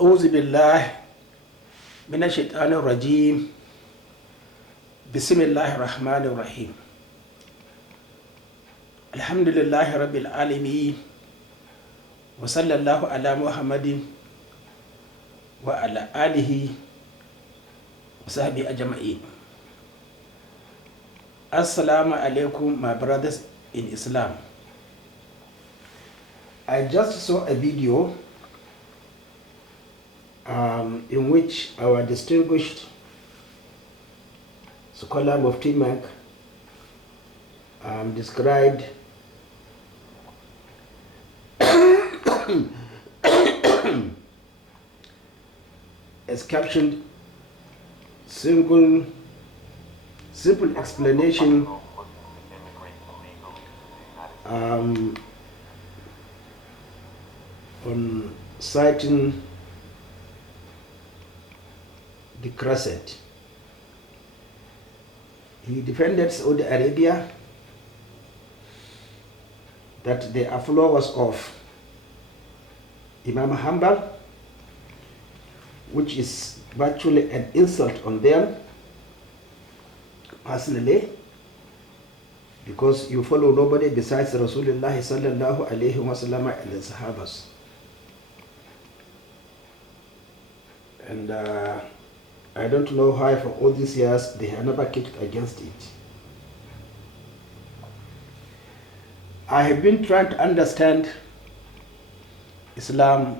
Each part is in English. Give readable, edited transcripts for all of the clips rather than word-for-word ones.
أعوذ بالله من الشيطان الرجيم بسم الله الرحمن الرحيم الحمد لله رب العالمين وصلى الله على محمد وعلى آله وصحبه أجمعين. Assalamu alaikum, my brothers in Islam. I just saw a video in which our distinguished scholar Mufti Menk described as captioned simple explanation on citing the Crescent. He defended Saudi Arabia that they are followers of Imam Hanbal, which is virtually an insult on them personally, because you follow nobody besides Rasulullah sallallahu alayhi wa sallam and the Sahabas. And I don't know why for all these years they have never kicked against it. I have been trying to understand Islam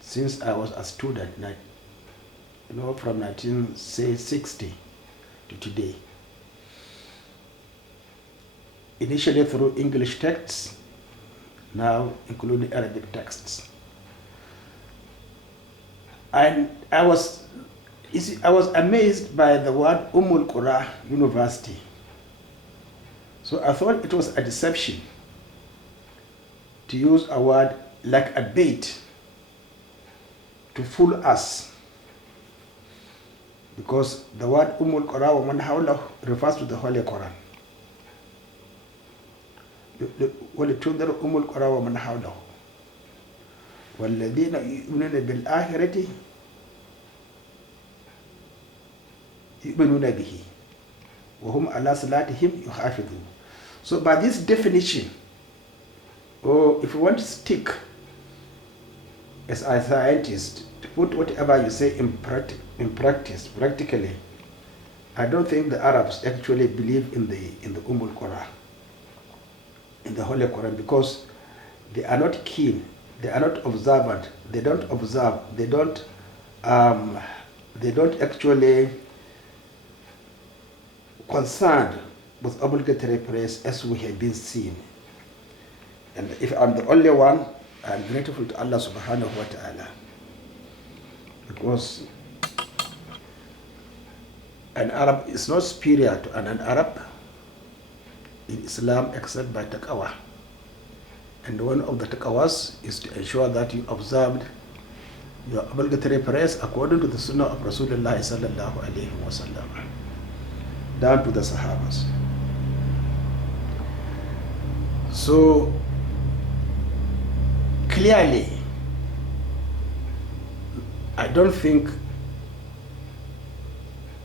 since I was a student, from 1960 to today. Initially through English texts, now including Arabic texts. And I was amazed by the word Qura University. So I thought it was a deception to use a word like a bait to fool us, because the word Qura wa man hawlahu refers to the Holy Quran. وَلِتُنذِرَ الْقُرَى وَمَنْ حَوْلَهُ وَالَّذِينَ يُؤْمِنُونَ بِالْآخِرَةِ يُؤْمِنُونَ بِهِ وَهُمْ عَلَى صَلَاتِهِمْ يُحَافِظُونَ. So by this definition, or if you want to stick as a scientist to put whatever you say in practice, practically, I don't think the Arabs actually believe in the Qura, in the Holy Quran, because they are not keen, they are not observant, they don't observe, they don't actually concerned with obligatory prayers as we have been seeing. And if I'm the only one, I'm grateful to Allah subhanahu wa ta'ala, because an Arab is not superior to an Arab in Islam except by taqwa. And one of the taqwas is to ensure that you observed your obligatory prayers according to the Sunnah of Rasulullah sallallahu alayhi wa sallam, down to the Sahabas. So clearly, I don't think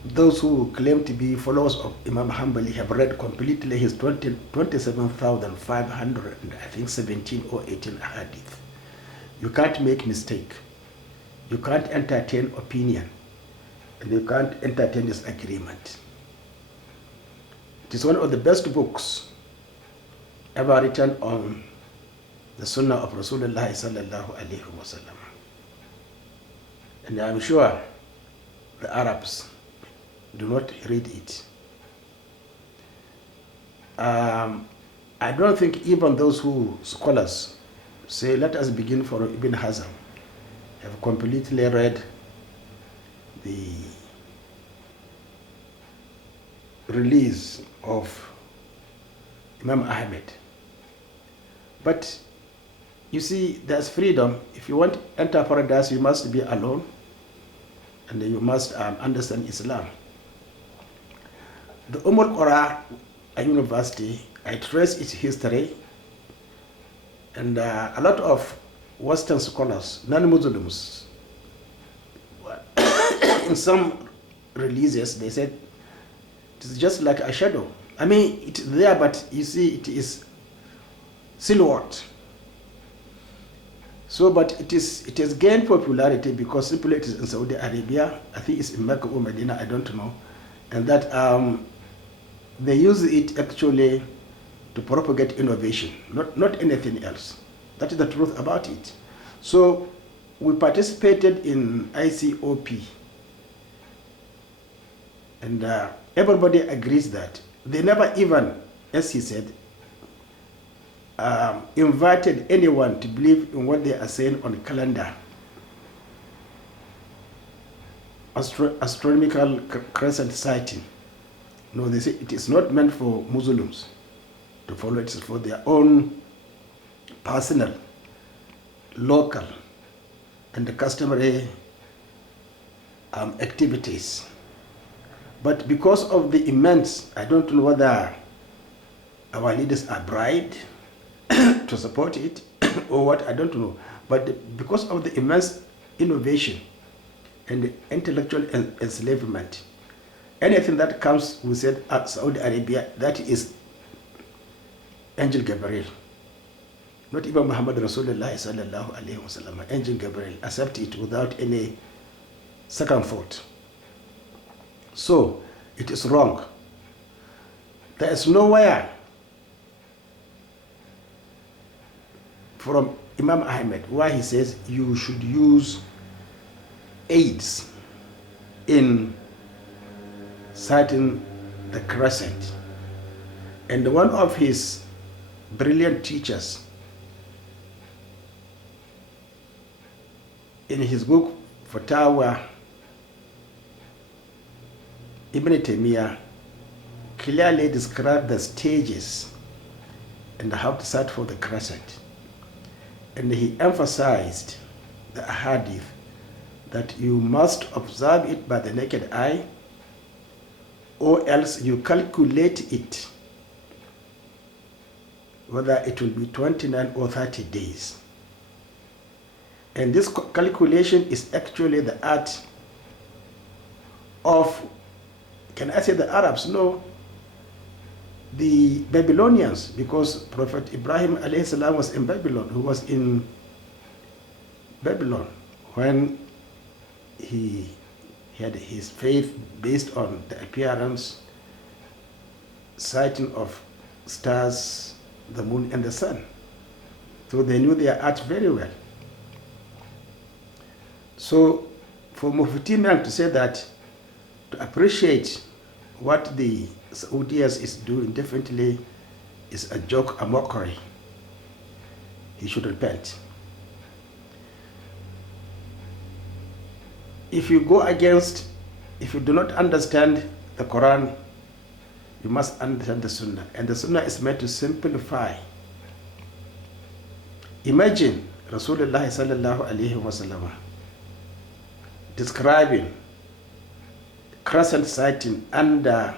those who claim to be followers of Imam Hanbali have read completely his 27,500, I think 17 or 18 hadith. You can't make mistake. You can't entertain opinion. And you can't entertain disagreement. It is one of the best books ever written on the Sunnah of Rasulullah sallallahu alayhi wa sallam. And I'm sure the Arabs do not read it. I don't think even those who scholars say, let us begin from Ibn Hazm, have completely read the release of Imam Ahmed. But you see, there's freedom. If you want to enter paradise, you must be alone, and you must understand Islam. The Qura University, I trace its history, and a lot of Western scholars, non-Muslims, in some releases, they said it's just like a shadow. I mean, it's there, but you see, it is silhouette. So, but it has gained popularity because simply it is in Saudi Arabia. I think it's in Mecca or Medina, I don't know. And that they use it actually to propagate innovation, not anything else. That is the truth about it. So, we participated in ICOP. And everybody agrees that. They never even, as he said, invited anyone to believe in what they are saying on the calendar. Astronomical crescent sighting. No, they say it is not meant for Muslims to follow. It is for their own personal, local, and the customary activities. But because of the immense, I don't know whether our leaders are bribed to support it or what, I don't know. But because of the immense innovation and the intellectual enslavement, anything that comes, we said, at Saudi Arabia, that is Angel Gabriel. Not even Muhammad Rasulullah sallallahu alayhi wa sallam. Angel Gabriel accept it without any second thought. So, it is wrong. There is nowhere from Imam Ahmed why he says you should use aids in citing the crescent. And one of his brilliant teachers, in his book Fatawa, Ibn Taymiyyas clearly described the stages and how to search for the crescent. And he emphasized the hadith that you must observe it by the naked eye, or else you calculate it, whether it will be 29 or 30 days. And this calculation is actually the art of, can I say the Arabs? No, the Babylonians, because Prophet Ibrahim alayhi salam was in Babylon, who was in Babylon when he had his faith based on the appearance, sighting of stars, the moon and the sun. So they knew their art very well. So for Mufti Menk to say that, to appreciate what the Saudis is doing definitely is a joke, a mockery. He should repent. If you go against, if you do not understand the Quran, you must understand the Sunnah. And the Sunnah is meant to simplify. Imagine Rasulullah sallallahu alayhi wa sallam describing crescent sighting under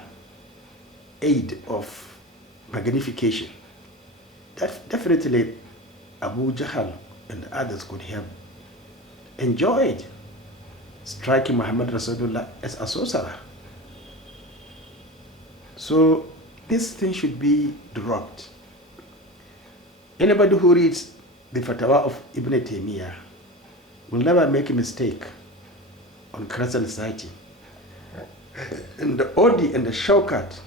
aid of magnification. That definitely Abu Jahl and others could have enjoyed striking Muhammad Rasulullah as a sorcerer. So this thing should be dropped. Anybody who reads the fatwa of Ibn Taymiyyas will never make a mistake on crescent sighting. And the Odi and the Shawkat,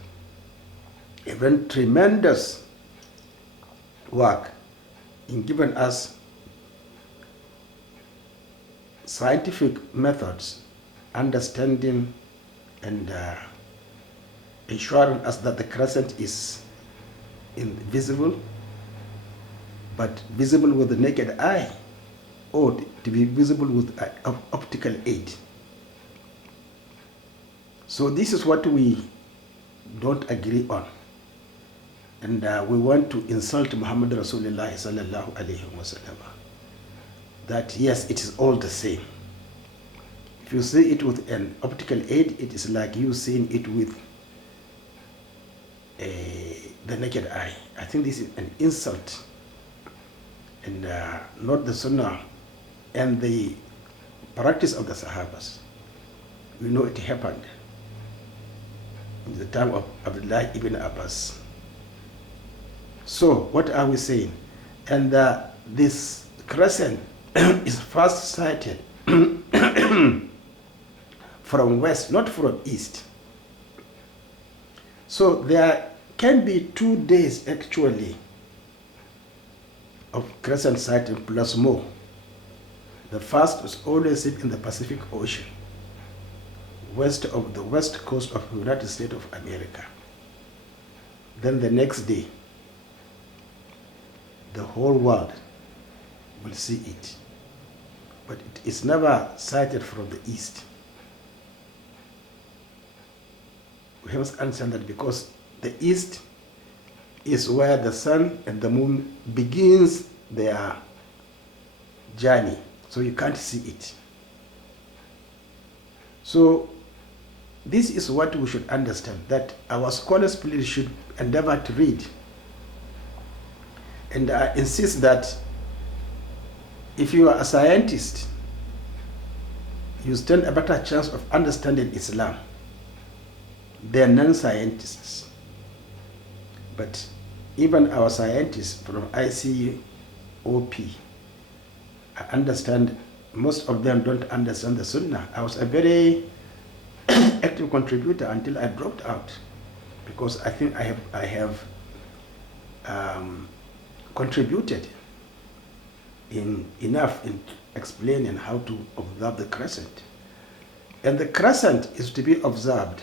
even tremendous work in giving us scientific methods, understanding and ensuring us that the crescent is invisible, but visible with the naked eye, or to be visible with optical aid. So this is what we don't agree on. And we want to insult Muhammad Rasulullah sallallahu alayhi wa sallam. That yes, it is all the same. If you see it with an optical aid, it is like you seeing it with the naked eye. I think this is an insult, and not the Sunnah and the practice of the Sahabas. we know it happened in the time of Abdullah ibn Abbas. So what are we saying? And this crescent is first sighted from west, not from east. So there can be 2 days actually of crescent sighting plus more. The first was always seen in the Pacific Ocean, west of the west coast of the United States of America. Then the next day, the whole world will see it. But it is never sighted from the east. We must understand that because the east is where the sun and the moon begins their journey, so you can't see it. So this is what we should understand, that our scholars please should endeavor to read. And I insist that if you are a scientist, you stand a better chance of understanding Islam than non-scientists. But even our scientists from ICOP, I understand most of them don't understand the Sunnah. I was a very active contributor until I dropped out, because I think I have contributed enough in explaining how to observe the crescent. And the crescent is to be observed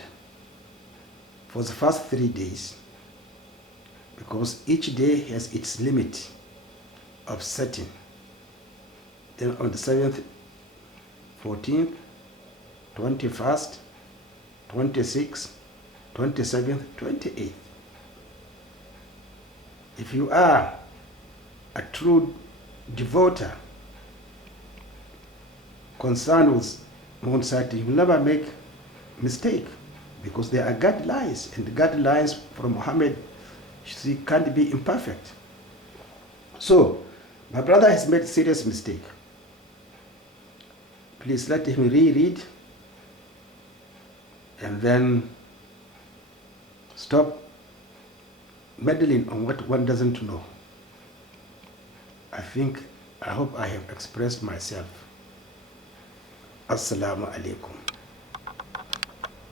for the first 3 days, because each day has its limit of setting. Then on the 7th, 14th, 21st, 26th, 27th, 28th. If you are a true devoter concerned with moon sighting, you will never make mistake, because there are guidelines, and the guidelines from Muhammad can't be imperfect. So my brother has made a serious mistake. Please let him reread and then stop meddling on what one doesn't know. I hope I have expressed myself. Assalamu alaikum.